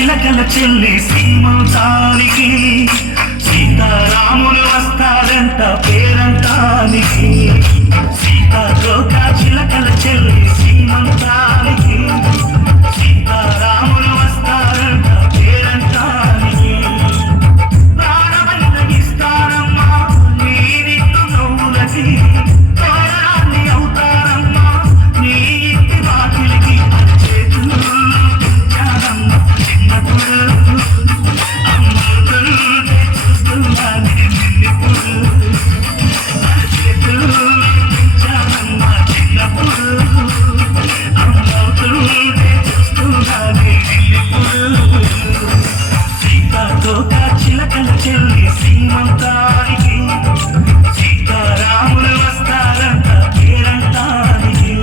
చిలకల చెల్లి సీమంతానికి సీతారాములు వస్తారంట పేరంటానికి సీతాకోక చిలకల చెల్లి సీమంతానికి సీతారాములు వస్తారంట పేరంటానికి ప్రాణమైన ఇస్తారమ్మా నీ నిన్ను నవ్వులకి తోరాన్ని అవుతారమ్మా నీ ఇంటి వాకిలికి చేతులు పెంచారమ్మ చిన్నప్పుడు అమ్మతులు చూస్తున్నానే నిన్నిప్పుడు చేతులు పెంచారమ్మ చిన్నప్పుడు అమ్మతులు చూస్తున్నానే నిన్నిప్పుడు సీతాకోక చిలకల చెల్లి సీమంతానికి సీతారాములు వస్తారంట పేరంటానికి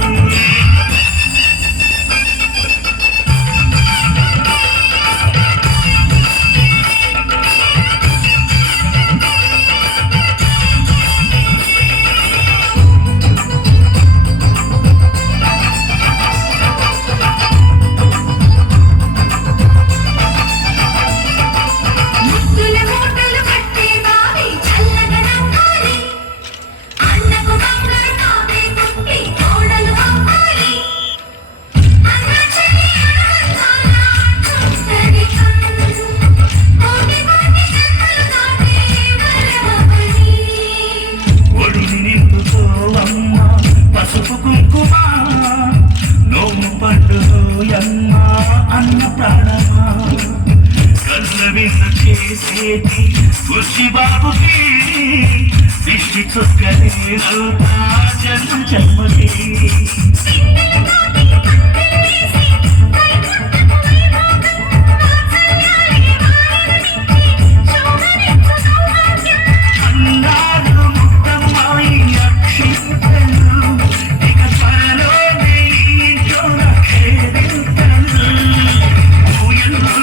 ముద్దుల మూటలు కట్టే బావి చల్లగా నవ్వాలి అన్నకు బంగారు తావే కొట్టి కోడలు అవ్వాలి అన్న చెల్లి అడగంగాల చూస్తది కోటి కోటి జన్మలు దాటే వరవని ఒడిని నింపుకోవమ్మ పసుపు కుంకుమ నోము పండుగోయమ్మ అన్న ప్రాణమా కళ్ళ విన్న చేసేటి ఖుషి బాబుకి దిష్టి చుక్కలే నవ్వుతా జన్మ జన్మకి పిన్నెల కోటి కట్టెలేసి కైకుంటకు వైభోగం వాత్సల్యాలే వారమిచ్చి శోభనిచ్చు సౌభాగ్యం అన్నాడు ముత్తమ్మాయి అక్షింతలు ఇక త్వరలోనే ఇంట్లోన ఖేదింతలు ఊయల్లో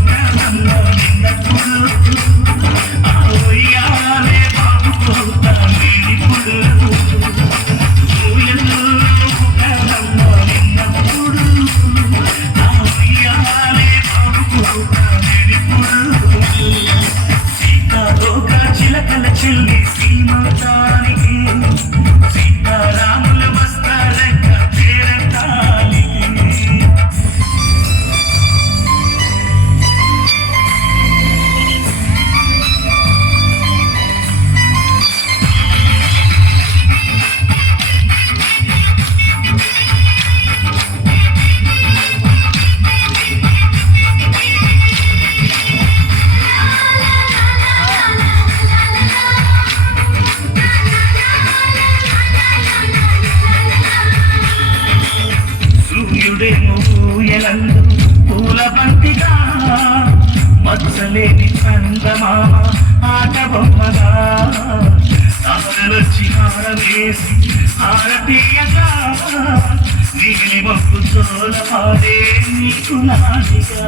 ఊయలమ్మ నిన్నప్పుడు ఆ ఉయ్యాలే బాబుకోతా నేనిప్పుడు ఊయల్లో ఊయలమ్మ నిన్నప్పుడు ఆ ఉయ్యాలే బాబుకోతా నేనిప్పుడు సీతాకోక చిలకల చెల్లి సీమంతానికి సీతారాములు వస్తారంట పేరంటానికి సూర్యుడేమో ఊయలందు పూల బంతిగా మచ్చలేని చందమామ ఆట బొమ్మగా తారలొచ్చి హారవేసి హారతీయగా నీలి మొక్కు చోల పాడే నీకు నాదిగా